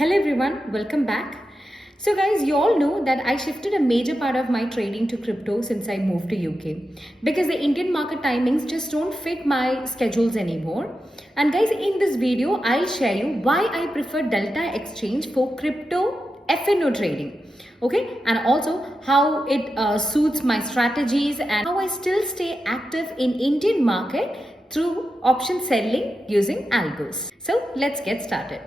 Hello everyone, welcome back. So guys, you all know that I shifted a major part of my trading to crypto since I moved to UK because the Indian market timings just don't fit my schedules anymore. And guys, in this video, I'll share you why I prefer Delta Exchange for crypto FNO trading. Okay, and also how it suits my strategies and how I still stay active in Indian market through option selling using algos. So let's get started.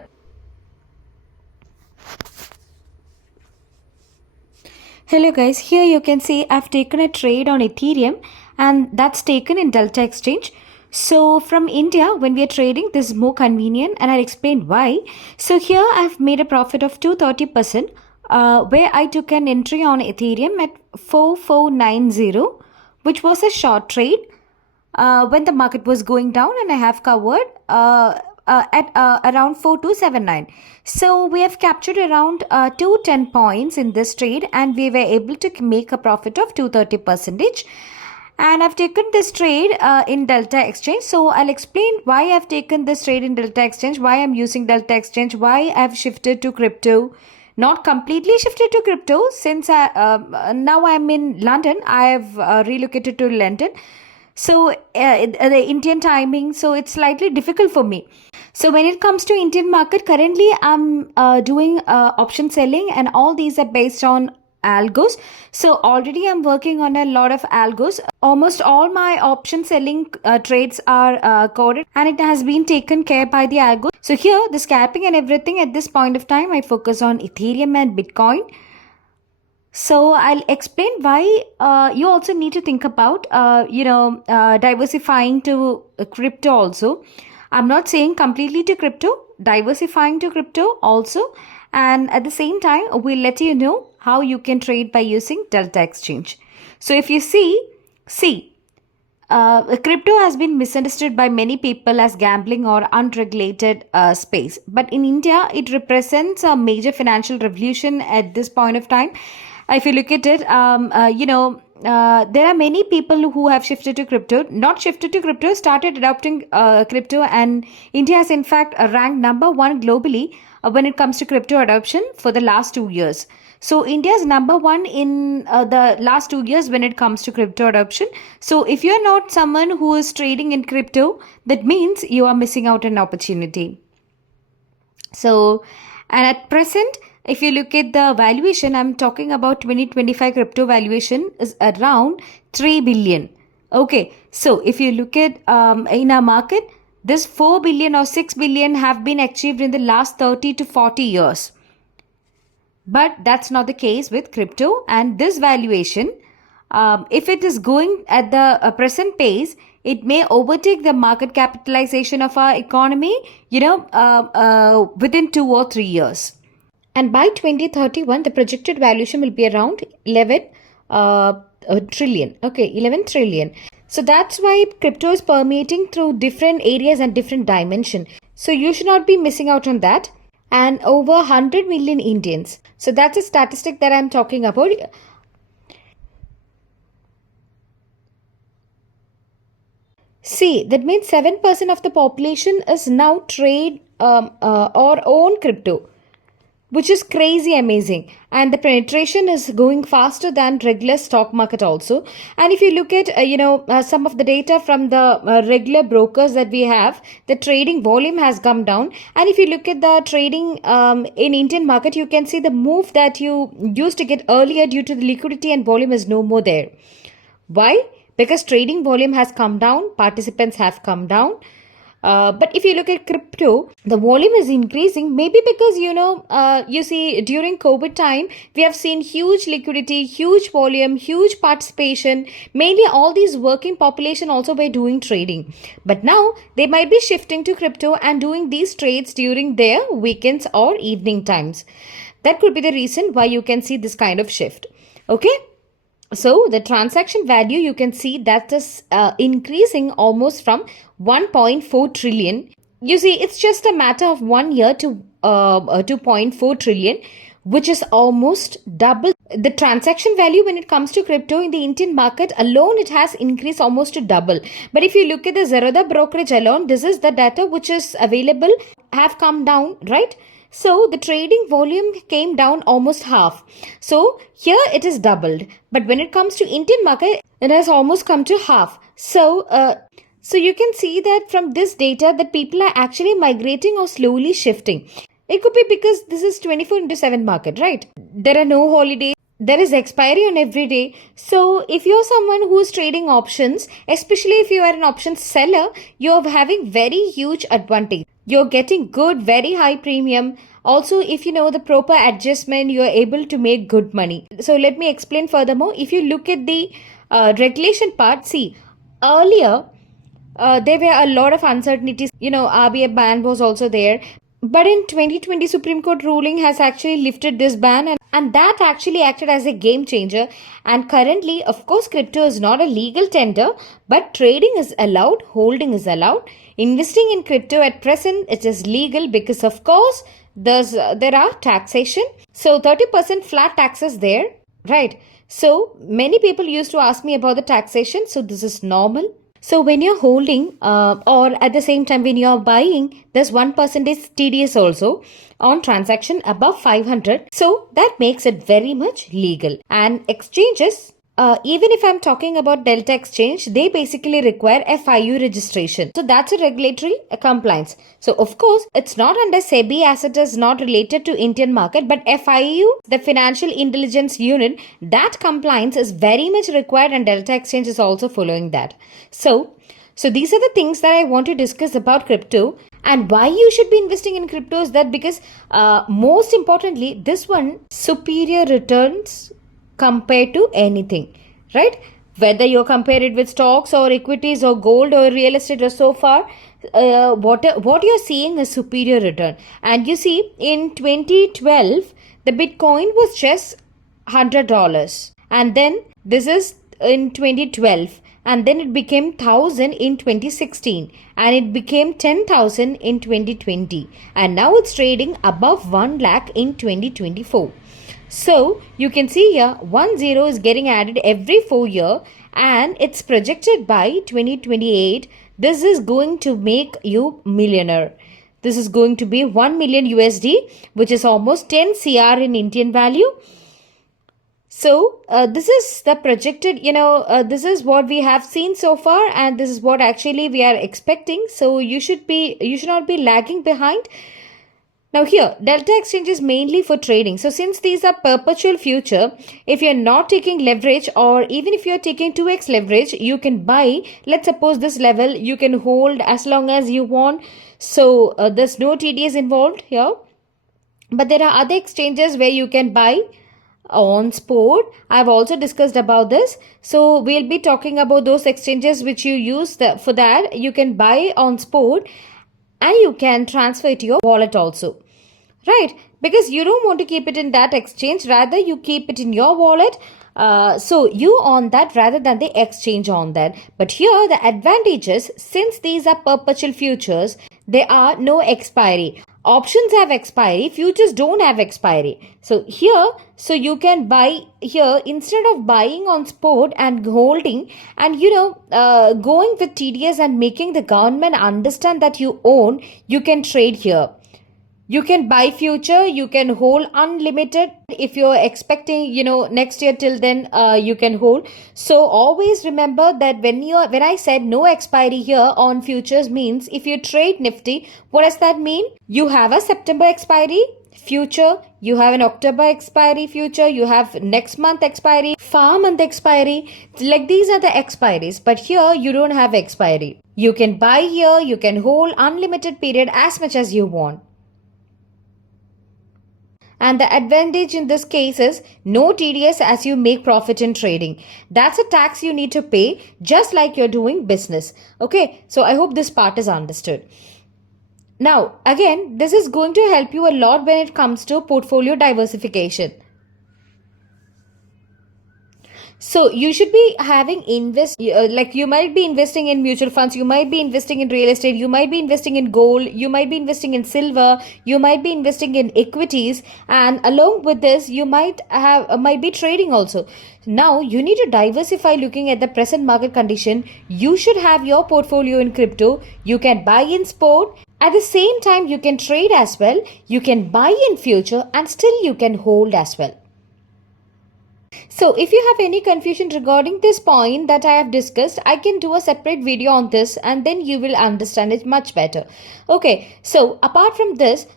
Hello guys, here you can see I've taken a trade on Ethereum and that's taken in Delta Exchange. So from India, when we are trading, this is more convenient and I'll explain why. So here I've made a profit of 230% where I took an entry on Ethereum at 4490, which was a short trade when the market was going down, and I have covered at around 4279. So we have captured around 210 points in this trade and we were able to make a profit of 230%. And I've taken this trade in Delta Exchange. So I'll explain why I've taken this trade in Delta Exchange, why I'm using Delta Exchange, why I've shifted to crypto. Not completely shifted to crypto since now I'm in London. I have relocated to London. So the Indian timing, so it's slightly difficult for me. So when it comes to Indian market, currently I'm doing option selling and all these are based on algos. So already I'm working on a lot of algos. Almost all my option selling trades are coded and it has been taken care by the algos. So here the scalping and everything at this point of time, I focus on Ethereum and Bitcoin. So I'll explain why you also need to think about, diversifying to crypto also. I'm not saying completely to crypto, diversifying to crypto also. And at the same time, we'll let you know how you can trade by using Delta Exchange. So if you see, crypto has been misunderstood by many people as gambling or unregulated space. But in India, it represents a major financial revolution at this point of time. If you look at it, there are many people who have shifted to crypto, not shifted to crypto, started adopting crypto, and India has in fact ranked number one globally when it comes to crypto adoption for the last 2 years. So India is number one in the last 2 years when it comes to crypto adoption. So if you're not someone who is trading in crypto, that means you are missing out an opportunity. So, and at present, if you look at the valuation, I'm talking about 2025 crypto valuation is around 3 billion. Okay, so if you look at in our market, this 4 billion or 6 billion have been achieved in the last 30 to 40 years. But that's not the case with crypto, and this valuation, if it is going at the present pace, it may overtake the market capitalization of our economy, within 2 or 3 years. And by 2031, the projected valuation will be around 11 trillion. Okay, 11 trillion. So that's why crypto is permeating through different areas and different dimensions. So you should not be missing out on that. And over 100 million Indians. So that's a statistic that I'm talking about. See, that means 7% of the population is now trade or own crypto, which is crazy amazing, and the penetration is going faster than regular stock market also. And if you look at some of the data from the regular brokers that we have, the trading volume has come down. And if you look at the trading in Indian market, you can see the move that you used to get earlier due to the liquidity and volume is no more there. Why? Because trading volume has come down, participants have come down. But if you look at crypto, the volume is increasing, maybe because, you see, during COVID time, we have seen huge liquidity, huge volume, huge participation. Mainly all these working population also were doing trading. But now they might be shifting to crypto and doing these trades during their weekends or evening times. That could be the reason why you can see this kind of shift. Okay. So the transaction value, you can see that is increasing almost from 1.4 trillion. You see, it's just a matter of 1 year to 2.4 trillion, which is almost double. The transaction value when it comes to crypto in the Indian market alone, it has increased almost to double. But if you look at the Zerodha brokerage alone, this is the data which is available, have come down, right? So the trading volume came down almost half. So here it is doubled. But when it comes to Indian market, it has almost come to half. So you can see that from this data that people are actually migrating or slowly shifting. It could be because this is 24 into 7 market, right? There are no holidays. There is expiry on every day. So if you're someone who's trading options, especially if you are an options seller, you're having very huge advantage. You're getting good, very high premium. Also, if you know the proper adjustment, you're able to make good money. So let me explain furthermore. If you look at the regulation part, see, earlier there were a lot of uncertainties. RBI ban was also there. But in 2020, Supreme Court ruling has actually lifted this ban, and that actually acted as a game changer. And currently, of course, crypto is not a legal tender, but trading is allowed, holding is allowed. Investing in crypto at present, it is legal because, of course, there are taxation. So 30% flat taxes there, right? So many people used to ask me about the taxation. So this is normal. So when you're holding or at the same time when you're buying, there's 1% TDS also on transaction above 500. So that makes it very much legal. And exchanges, even if I'm talking about Delta Exchange, they basically require FIU registration. So that's a regulatory compliance. So of course, it's not under SEBI as it is not related to Indian market, but FIU, the Financial Intelligence Unit, that compliance is very much required and Delta Exchange is also following that. So these are the things that I want to discuss about crypto. And why you should be investing in crypto is that because most importantly, this one superior returns compared to anything, right? Whether you compare it with stocks or equities or gold or real estate or so far, what you're seeing is superior return. And you see, in 2012, the Bitcoin was just $100, and then this is in 2012. And then it became 1,000 in 2016 and it became 10,000 in 2020 and now it's trading above 1 lakh in 2024. So you can see here 1 0 is getting added every 4 years and it's projected by 2028. This is going to make you millionaire. This is going to be 1 million USD, which is almost 10 CR in Indian value. So this is the projected, this is what we have seen so far and this is what actually we are expecting. So you should not be lagging behind. Now here, Delta Exchange is mainly for trading. So since these are perpetual future, if you're not taking leverage or even if you're taking 2x leverage, you can buy, let's suppose this level, you can hold as long as you want. So there's no TDS involved here. But there are other exchanges where you can buy on spot. I've also discussed about this. So we'll be talking about those exchanges which you use for that. You can buy on spot and you can transfer it to your wallet also. Right? Because you don't want to keep it in that exchange. Rather, you keep it in your wallet. So you on that rather than the exchange on that. But here the advantages, since these are perpetual futures, there are no expiry. Options have expiry, futures don't have expiry. So here, so you can buy here instead of buying on spot and holding and going with TDS and making the government understand that you own, you can trade here. You can buy future, you can hold unlimited. If you're expecting, next year till then, you can hold. So always remember that when I said no expiry here on futures means if you trade Nifty, what does that mean? You have a September expiry future, you have an October expiry future, you have next month expiry, far month expiry. Like these are the expiries, but here you don't have expiry. You can buy here, you can hold unlimited period as much as you want. And the advantage in this case is no TDS as you make profit in trading. That's a tax you need to pay just like you're doing business. Okay, so I hope this part is understood. Now, again, this is going to help you a lot when it comes to portfolio diversification. So you should be having like you might be investing in mutual funds, you might be investing in real estate, you might be investing in gold, you might be investing in silver, you might be investing in equities, and along with this you might be trading also. Now you need to diversify looking at the present market condition. You should have your portfolio in crypto. You can buy in spot At the same time, you can trade as well, you can buy in future, and still you can hold as well. So if you have any confusion regarding this point that I have discussed, I can do a separate video on this and then you will understand it much better. Okay, so apart from this,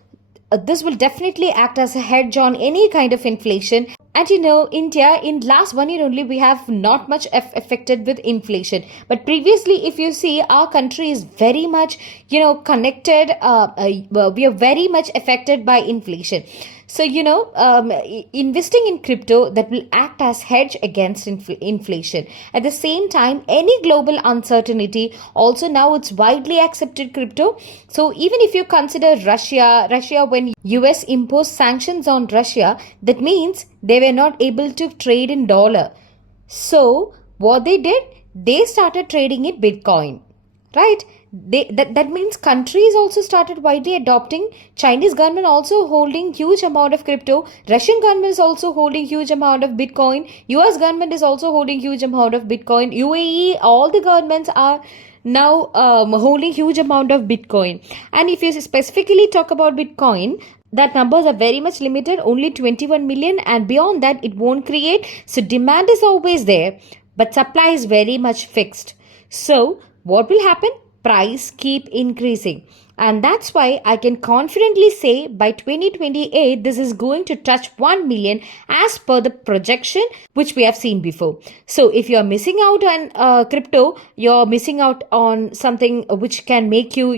this will definitely act as a hedge on any kind of inflation. And you know, India in last 1 year only, we have not much affected with inflation. But previously, if you see, our country is very much, connected. We are very much affected by inflation. So, investing in crypto, that will act as hedge against inflation. At the same time, any global uncertainty, also now it's widely accepted crypto. So even if you consider Russia, when US imposed sanctions on Russia, that means they were not able to trade in dollar. So what they did, they started trading in Bitcoin, right? That means countries also started widely adopting. Chinese government also holding huge amount of crypto. Russian government is also holding huge amount of Bitcoin. US government is also holding huge amount of Bitcoin. UAE, all the governments are now holding huge amount of Bitcoin. And if you specifically talk about Bitcoin, that numbers are very much limited, only 21 million, and beyond that it won't create. So demand is always there, but supply is very much fixed. So what will happen? Price keep increasing, and that's why I can confidently say by 2028 this is going to touch 1 million as per the projection which we have seen before. So if you are missing out on crypto, you're missing out on something which can make you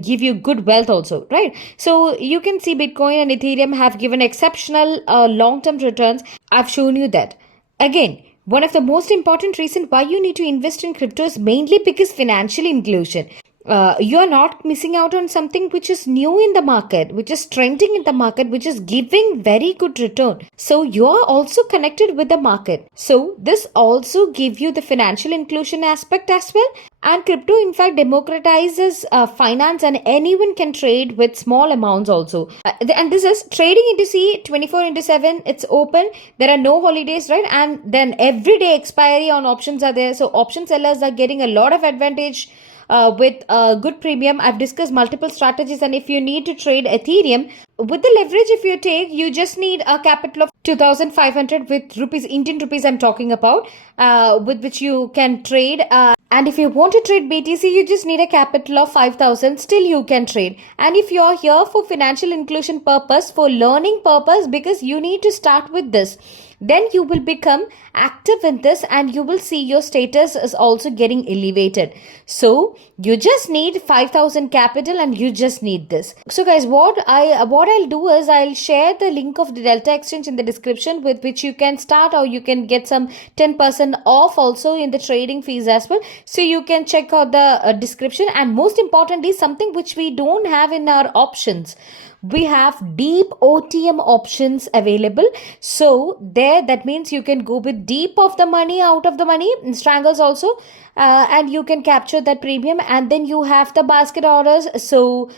give you good wealth also, right? So you can see Bitcoin and Ethereum have given exceptional long-term returns. I've shown you that. Again, one of the most important reasons why you need to invest in crypto is mainly because financial inclusion. You are not missing out on something which is new in the market, which is trending in the market, which is giving very good return. So you are also connected with the market. So this also gives you the financial inclusion aspect as well. And crypto in fact democratizes finance, and anyone can trade with small amounts also. And this is trading into C 24/7. It's open. There are no holidays, right? And then everyday expiry on options are there. So option sellers are getting a lot of advantage with good premium. I've discussed multiple strategies, and if you need to trade Ethereum with the leverage, if you take, you just need a capital of 2,500 with rupees, Indian rupees I'm talking about, with which you can trade. And if you want to trade BTC, you just need a capital of 5,000. Still you can trade. And if you're here for financial inclusion purpose, for learning purpose, because you need to start with this, then you will become active in this and you will see your status is also getting elevated. So you just need 5,000 capital and you just need this. So guys, what I'll do is I'll share the link of the Delta exchange in the description, with which you can start, or you can get some 10% off also in the trading fees as well. So you can check out the description. And most importantly, something which we don't have in our options, we have deep OTM options available. So there, that means you can go with deep of the money, out of the money, strangles also, and you can capture that premium. And then you have the basket orders, so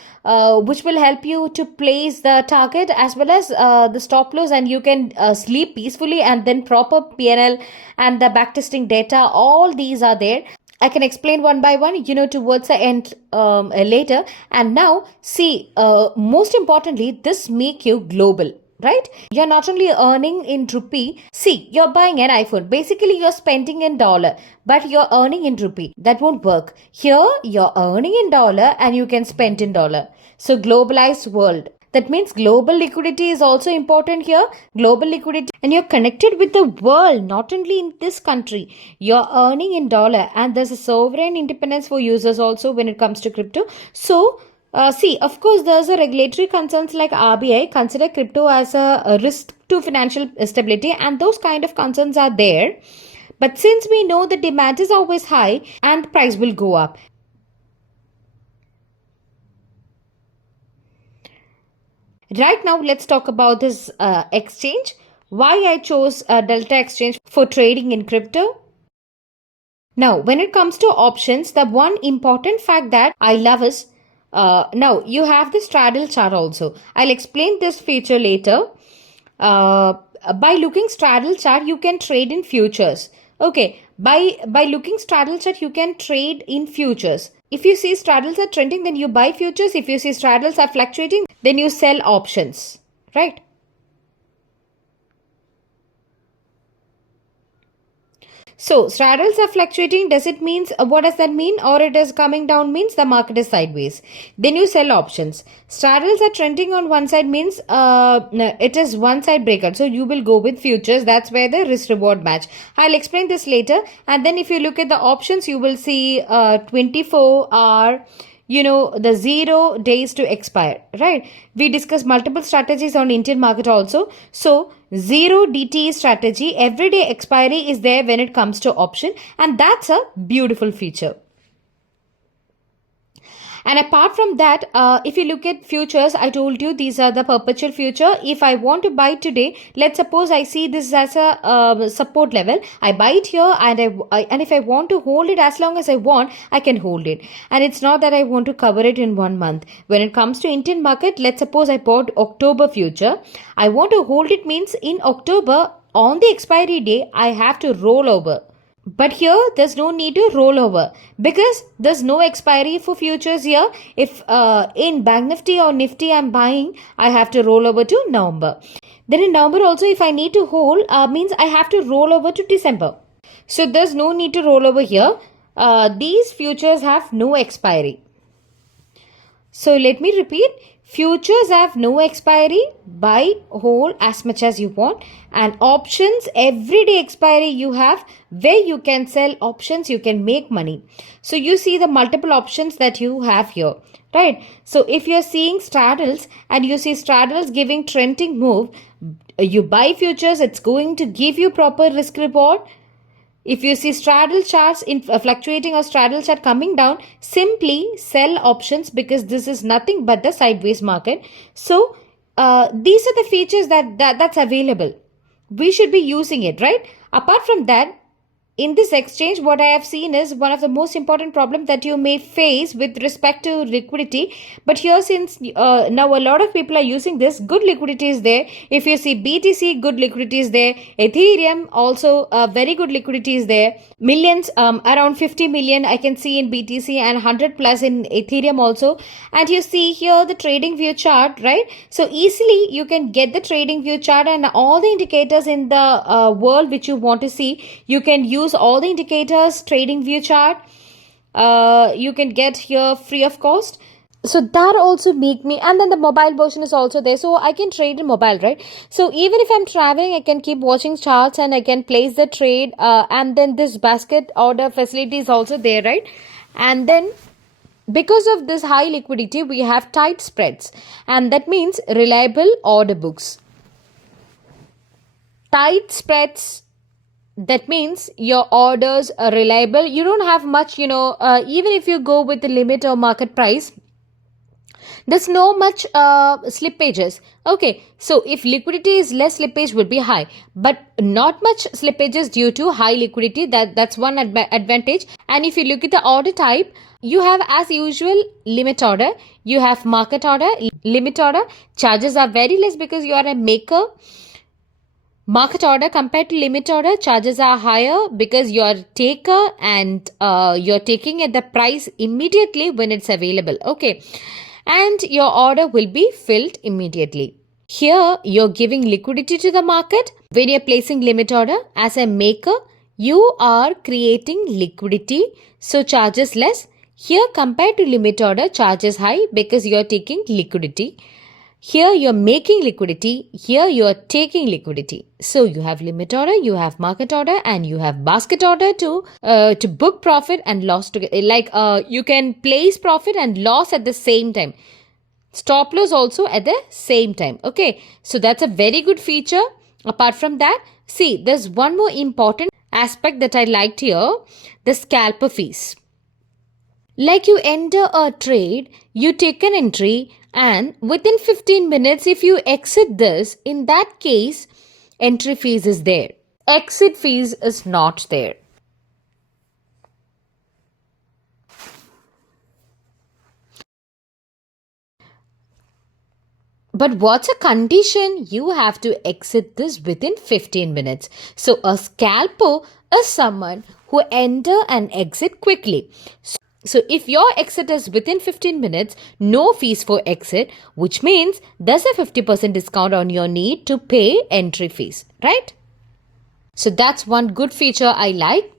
which will help you to place the target as well as the stop loss, and you can sleep peacefully. And then proper PNL and the backtesting data, all these are there. I can explain one by one, towards the end later. And now, see, most importantly, this make you global, right? You're not only earning in rupee. See, you're buying an iPhone. Basically, you're spending in dollar, but you're earning in rupee. That won't work. Here, you're earning in dollar and you can spend in dollar. So, globalized world. That means global liquidity is also important here. Global liquidity. And you're connected with the world, not only in this country. You're earning in dollar, and there's a sovereign independence for users also when it comes to crypto. So, see, of course, there's a regulatory concerns like RBI consider crypto as a risk to financial stability, and those kind of concerns are there. But since we know the demand is always high and the price will go up. Right now, let's talk about this exchange. Why I chose Delta exchange for trading in crypto. Now, when it comes to options, the one important fact that I love is, now you have the straddle chart also. I'll explain this feature later. By looking straddle chart, you can trade in futures. Okay, by looking straddle chart, you can trade in futures. If you see straddles are trending, then you buy futures. If you see straddles are fluctuating, then you sell options, right? So straddles are fluctuating. Does it means what does that mean? Or it is coming down means the market is sideways. Then you sell options. Straddles are trending on one side means it is one side breakout. So you will go with futures. That's where the risk reward match. I'll explain this later. And then if you look at the options, you will see 24-hour, the 0 days to expire, right? We discussed multiple strategies on Indian market also. So 0 DT strategy, everyday expiry is there when it comes to option, and that's a beautiful feature. And apart from that, if you look at futures, I told you these are the perpetual future. If I want to buy today, let's suppose I see this as a support level. I buy it here, and if I want to hold it as long as I want, I can hold it. And it's not that I want to cover it in 1 month. When it comes to Indian market, let's suppose I bought October future. I want to hold it means in October, on the expiry day, I have to roll over. But here there's no need to roll over because there's no expiry for futures here. If in Bank Nifty or Nifty I'm buying, I have to roll over to November. Then in November also, if I need to hold, means I have to roll over to December. So there's no need to roll over here. These futures have no expiry. So let me repeat. Futures have no expiry. Buy, hold as much as you want. And options, everyday expiry you have where you can sell options, you can make money. So you see the multiple options that you have here, right? So if you're seeing straddles and you see straddles giving trending move, you buy futures, it's going to give you proper risk reward. If you see straddle charts in fluctuating or straddle chart coming down, simply sell options because this is nothing but the sideways market. So these are the features that's available. We should be using it, right? Apart from that, in this exchange, what I have seen is one of the most important problems that you may face with respect to liquidity. But here, since now a lot of people are using this, good liquidity is there. If you see BTC, good liquidity is there. Ethereum, also very good liquidity is there. Millions, around 50 million I can see in BTC and 100 plus in Ethereum also. And you see here the trading view chart, right? So easily you can get the trading view chart and all the indicators in the world which you want to see. You can use all the indicators, trading view chart, you can get here free of cost. So that also make me, and then the mobile version is also there, so I can trade in mobile, right? So even if I'm traveling, I can keep watching charts and I can place the trade, and then this basket order facility is also there, right? And then because of this high liquidity, we have tight spreads, and that means reliable order books. Tight spreads, that means your orders are reliable. You don't have much, even if you go with the limit or market price, there's no much slippages. Okay, so if liquidity is less, slippage would be high, but not much slippages due to high liquidity. That's one advantage. And if you look at the order type, you have as usual limit order, you have market order, limit order. Charges are very less because you are a maker. Market order compared to limit order, charges are higher because you're a taker and you're taking at the price immediately when it's available. Okay. And your order will be filled immediately. Here, you're giving liquidity to the market. When you're placing limit order as a maker, you are creating liquidity. So charges less. Here, compared to limit order, charges high because you're taking liquidity. Here you're making liquidity, here you're taking liquidity. So you have limit order, you have market order, and you have basket order to book profit and loss together. Like you can place profit and loss at the same time. Stop loss also at the same time. Okay, so that's a very good feature. Apart from that, see, there's one more important aspect that I liked here, the scalper fees. Like you enter a trade, you take an entry, and within 15 minutes, if you exit this, in that case, entry fees is there. Exit fees is not there. But what's a condition? You have to exit this within 15 minutes. So a scalper is someone who enter and exit quickly. So if your exit is within 15 minutes, no fees for exit, which means there's a 50% discount on your need to pay entry fees, right? So that's one good feature I like.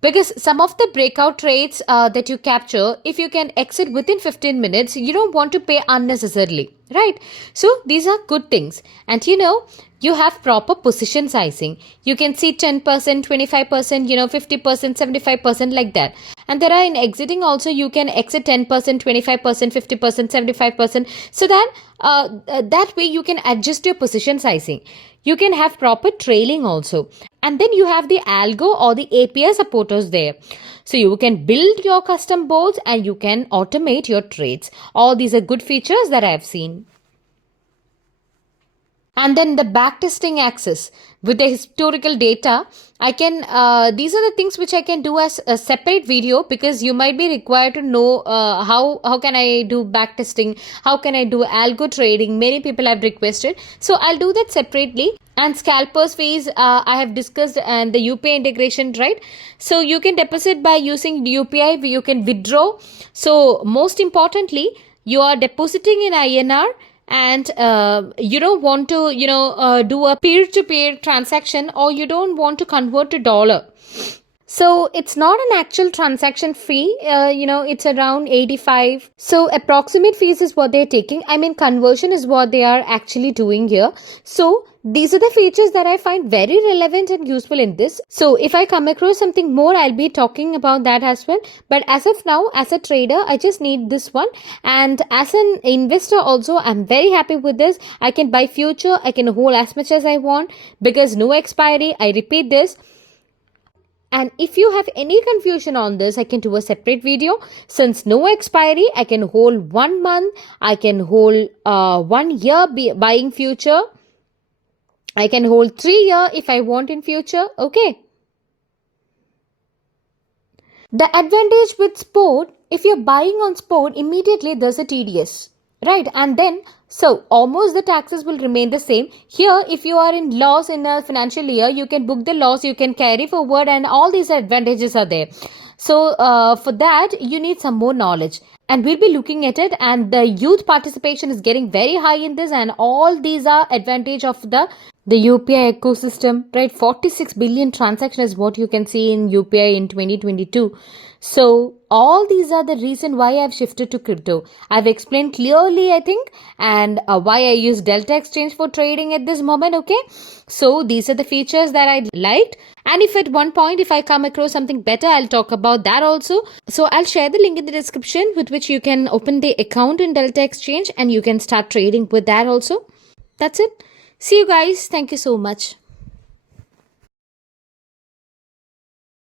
Because some of the breakout trades that you capture, if you can exit within 15 minutes, you don't want to pay unnecessarily, right? So these are good things. And you have proper position sizing. You can see 10%, 25%, 50%, 75%, like that. And there are in exiting also, you can exit 10%, 25%, 50%, 75%. So that way you can adjust your position sizing. You can have proper trailing also. And then you have the Algo or the API supporters there. So you can build your custom boards and you can automate your trades. All these are good features that I have seen. And then the backtesting access with the historical data, I can these are the things which I can do as a separate video, because you might be required to know how can I do backtesting, how can I do algo trading. Many people have requested, so I'll do that separately. And scalpers fees, I have discussed, and the UPI integration, right? So you can deposit by using UPI, you can withdraw. So most importantly, you are depositing in INR, and you don't want to do a peer-to-peer transaction, or you don't want to convert to dollar. So it's not an actual transaction fee, it's around 85. So approximate fees is what they're taking. I mean, conversion is what they are actually doing here. So these are the features that I find very relevant and useful in this. So if I come across something more, I'll be talking about that as well. But as of now, as a trader, I just need this one. And as an investor also, I'm very happy with this. I can buy future, I can hold as much as I want, because no expiry. I repeat this. And if you have any confusion on this, I can do a separate video. Since no expiry, I can hold 1 month, I can hold 1 year buying future, I can hold 3 years if I want in future. Okay. The advantage with sport, if you're buying on sport, immediately there's a TDS, right? And then, so almost the taxes will remain the same. Here, if you are in loss in a financial year, you can book the loss, you can carry forward, and all these advantages are there. So for that, you need some more knowledge. And we'll be looking at it, and the youth participation is getting very high in this, and all these are advantage of the UPI ecosystem, right? 46 billion transactions is what you can see in UPI in 2022. So all these are the reason why I've shifted to crypto. I've explained clearly, I think, and why I use Delta Exchange for trading at this moment. Okay. So these are the features that I liked. And if at one point, if I come across something better, I'll talk about that also. So I'll share the link in the description with which you can open the account in Delta Exchange and you can start trading with that also. That's it. See you guys. Thank you so much.